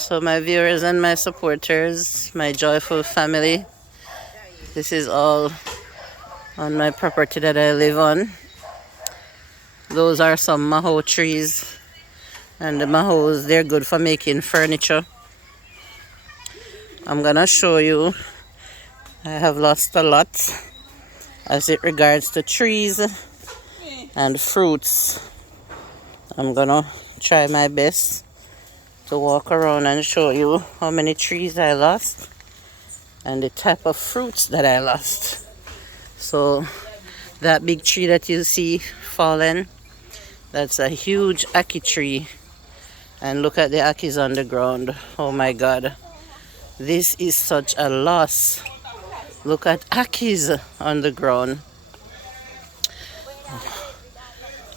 So my viewers and my supporters, my joyful family, this is all on my property that I live on. Those are some maho trees, and the mahos, they're good for making furniture. I'm gonna show you, I have lost a lot as it regards to trees and fruits. I'm gonna try my best to walk around and show you how many trees I lost and the type of fruits that I lost. So that big tree that you see fallen, that's a huge ackee tree, and look at the ackees on the ground. Oh my god, this is such a loss. Look at ackees on the ground.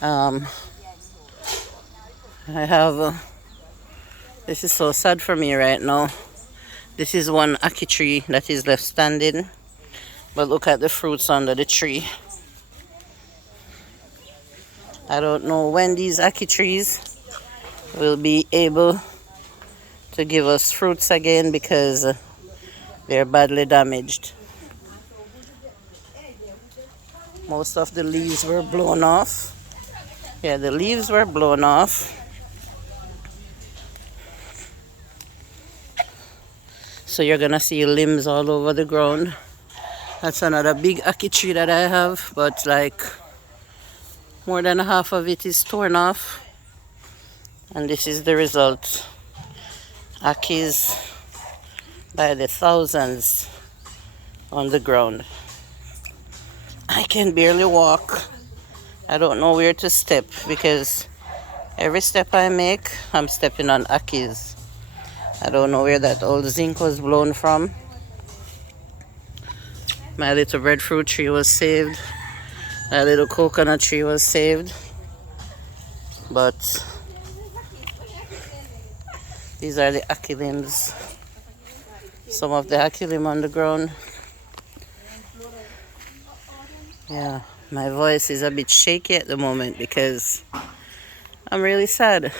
I have this is so sad for me right now. This is one ackee tree that is left standing, but look at the fruits under the tree. I don't know when these ackee trees will be able to give us fruits again because they're badly damaged. Most of the leaves were blown off. Yeah, the leaves were blown off. So you're gonna see limbs all over the ground. That's another big ackee tree that I have, but like more than half of it is torn off. And this is the result. Ackees by the thousands on the ground. I can barely walk. I don't know where to step because every step I make, I'm stepping on ackees. I don't know where that old zinc was blown from. My little breadfruit tree was saved. My little coconut tree was saved. But these are the ackee limbs. Some of the ackee limb on the ground. Yeah, my voice is a bit shaky at the moment because I'm really sad.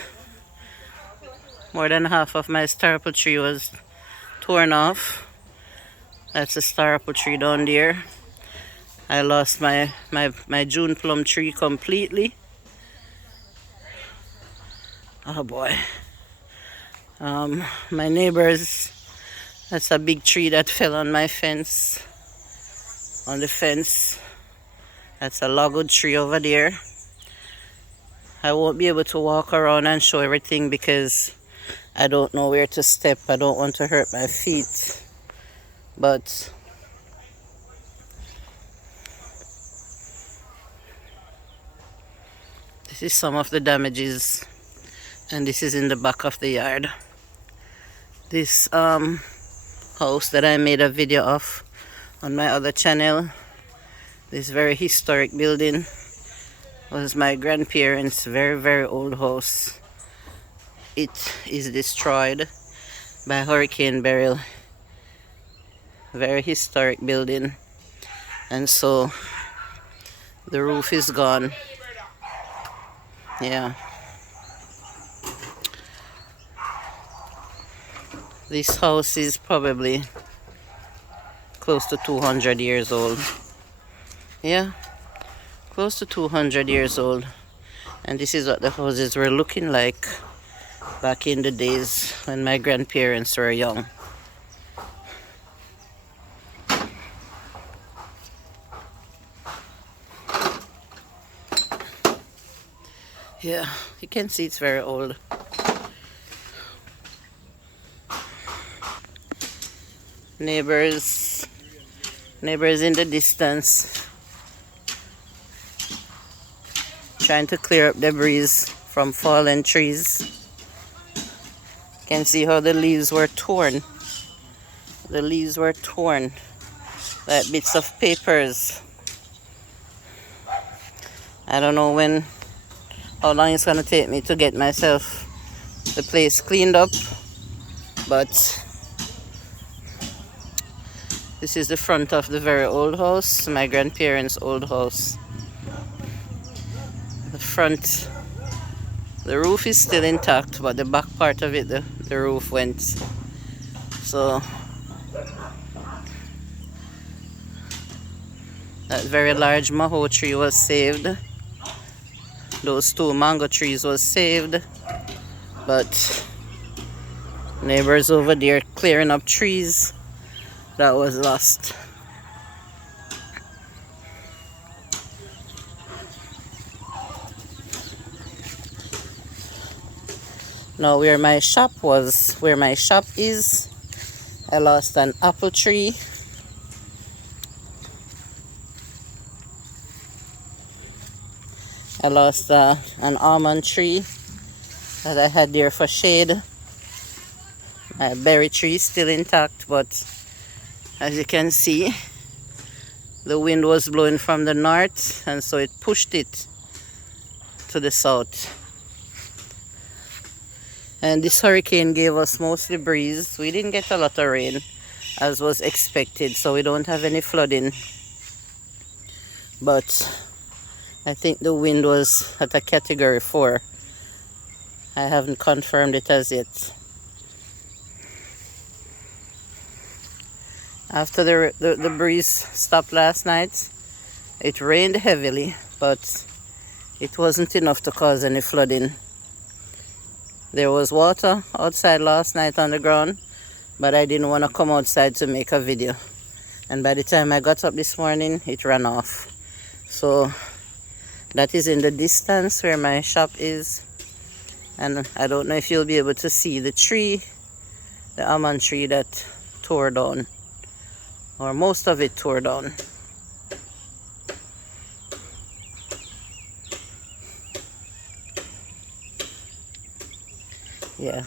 More than half of my star apple tree was torn off. That's a star apple tree down there. I lost my June plum tree completely. Oh boy. My neighbors, that's a big tree that fell on my fence. On the fence. That's a logwood tree over there. I won't be able to walk around and show everything because I don't know where to step. I don't want to hurt my feet. But this is some of the damages, and this is in the back of the yard. This house that I made a video of on my other channel, this very historic building, was my grandparents' very old house. It is destroyed by Hurricane BERYL. Very historic building, and so the roof is gone. Yeah, this house is probably close to 200 years old. Yeah, close to 200 years old. And this is what the houses were looking like back in the days when my grandparents were young. Yeah, you can see it's very old. Neighbors in the distance trying to clear up debris from fallen trees. You can see how the leaves were torn. The leaves were torn like bits of papers. I don't know how long it's gonna take me to get myself the place cleaned up, but this is the front of the very old house, my grandparents' old house. The front, the roof is still intact, but the back part of it, the the roof went. So that very large maho tree was saved. Those 2 mango trees was saved. But neighbors over there clearing up trees that was lost. Now where my shop is, I lost an apple tree. I lost an almond tree that I had there for shade. My berry tree is still intact, but as you can see, the wind was blowing from the north, and so it pushed it to the south. And this hurricane gave us mostly breeze. We didn't get a lot of rain as was expected, so we don't have any flooding. But I think the wind was at a category 4. I haven't confirmed it as yet. After the breeze stopped last night, it rained heavily, but it wasn't enough to cause any flooding. There was water outside last night on the ground, but I didn't want to come outside to make a video. And by the time I got up this morning, it ran off. So that is in the distance where my shop is. And I don't know if you'll be able to see the tree, the almond tree that tore down, or most of it tore down. Yeah.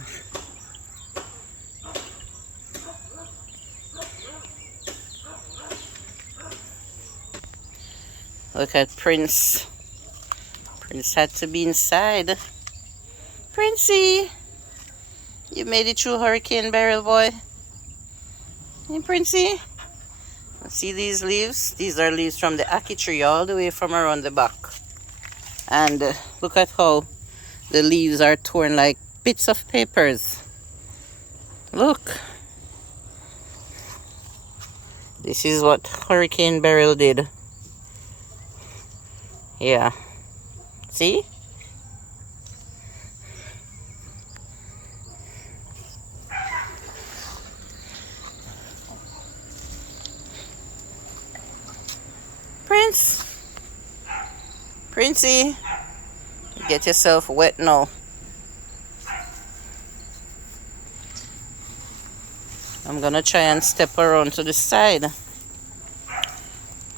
Look at Prince. Prince had to be inside. Princey! You made it through Hurricane Beryl, boy. Hey, Princey. See these leaves? These are leaves from the ackee tree all the way from around the back. And look at how the leaves are torn like bits of papers. Look. This is what Hurricane Beryl did. Yeah. See? Prince. Princey. Get yourself wet now. I'm gonna try and step around to the side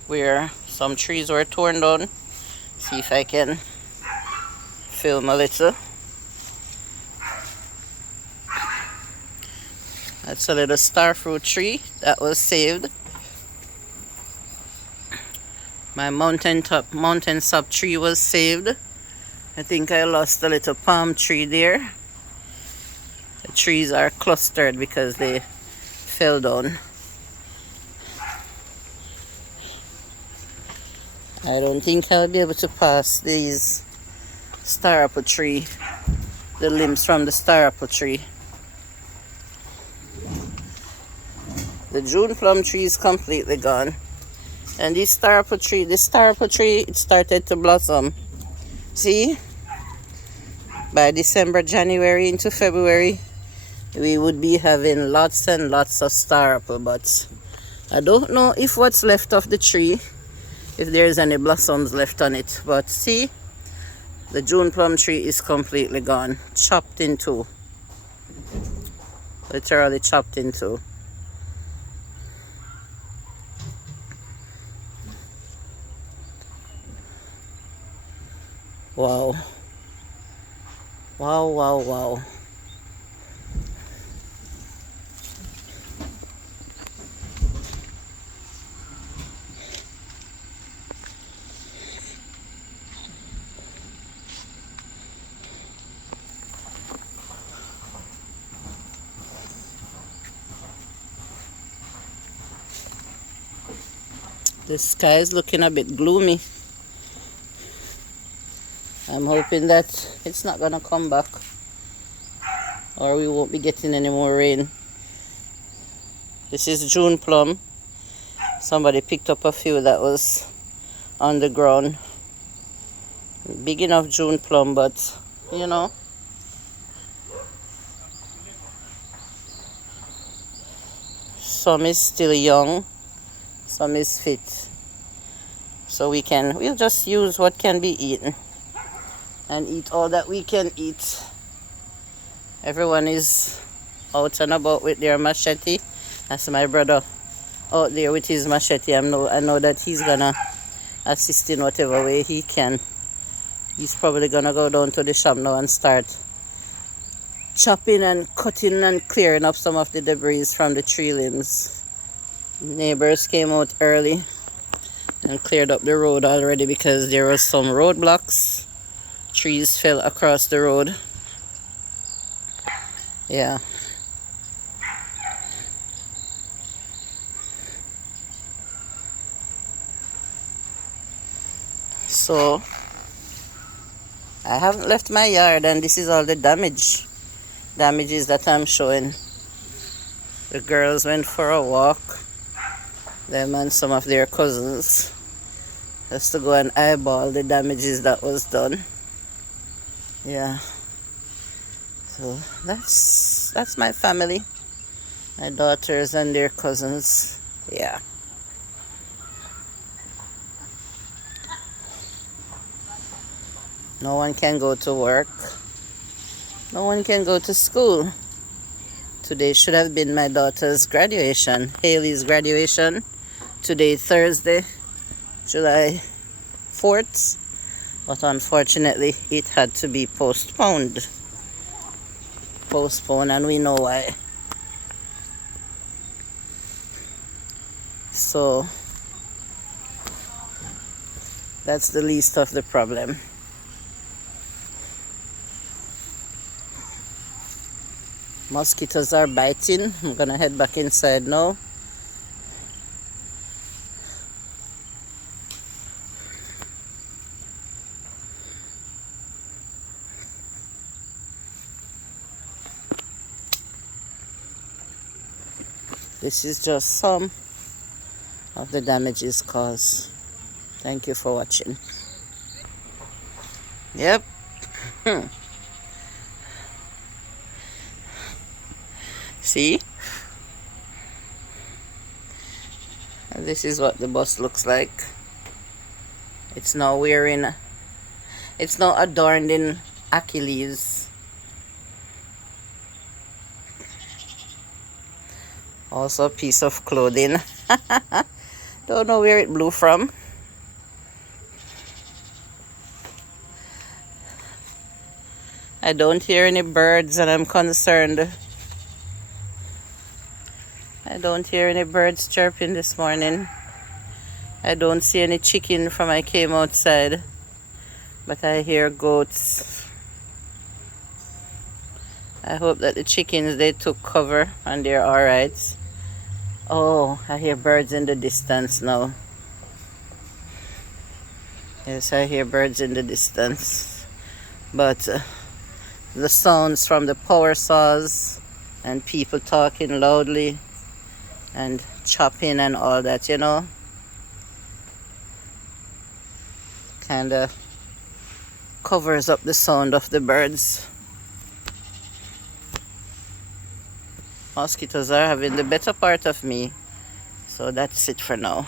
where some trees were torn down. See if I can film a little. That's a little starfruit tree that was saved. My mountain sap tree was saved. I think I lost a little palm tree there. The trees are clustered because they fell down. I don't think I'll be able to pass these star apple tree, the limbs from the star apple tree. The June plum tree is completely gone. And this star apple tree, it started to blossom. See? By December, January into February, we would be having lots and lots of star apple, but I don't know if what's left of the tree, if there's any blossoms left on it. But see, the June plum tree is completely gone, chopped in two, literally chopped in two. Wow. Wow, wow, wow. The sky is looking a bit gloomy. I'm hoping that it's not gonna come back. or we won't be getting any more rain. This is June plum. Somebody picked up a few that was on the ground. Big enough June plum, but you know, some is still young, some is fit. So we'll just use what can be eaten and eat all that we can eat. Everyone is out and about with their machete. That's my brother out there with his machete. I know that he's gonna assist in whatever way he can. He's probably gonna go down to the shop now and start chopping and cutting and clearing up some of the debris from the tree limbs. Neighbors came out early and cleared up the road already because there was some roadblocks. Trees fell across the road. Yeah. So I haven't left my yard, and this is all the damages that I'm showing. The girls went for a walk, them and some of their cousins, just to go and eyeball the damages that was done. Yeah. So that's my family, my daughters and their cousins. Yeah. No one can go to work. No one can go to school. Today should have been my daughter's graduation, Haley's graduation. Today, Thursday, July 4th. But unfortunately, it had to be postponed. And we know why. So, that's the least of the problem. Mosquitoes are biting. I'm gonna head back inside now. This is just some of the damages caused. Thank you for watching. Yep. See? And this is what the bus looks like. It's now adorned in Achilles. Also a piece of clothing. Don't know where it blew from. I don't hear any birds and I'm concerned. I don't hear any birds chirping this morning. I don't see any chicken from I came outside, but I hear goats. I hope that the chickens, they took cover and they're alright. Oh, I hear birds in the distance now. Yes, I hear birds in the distance. But the sounds from the power saws and people talking loudly and chopping and all that, you know, kind of covers up the sound of the birds. Mosquitoes are having the better part of me, so that's it for now.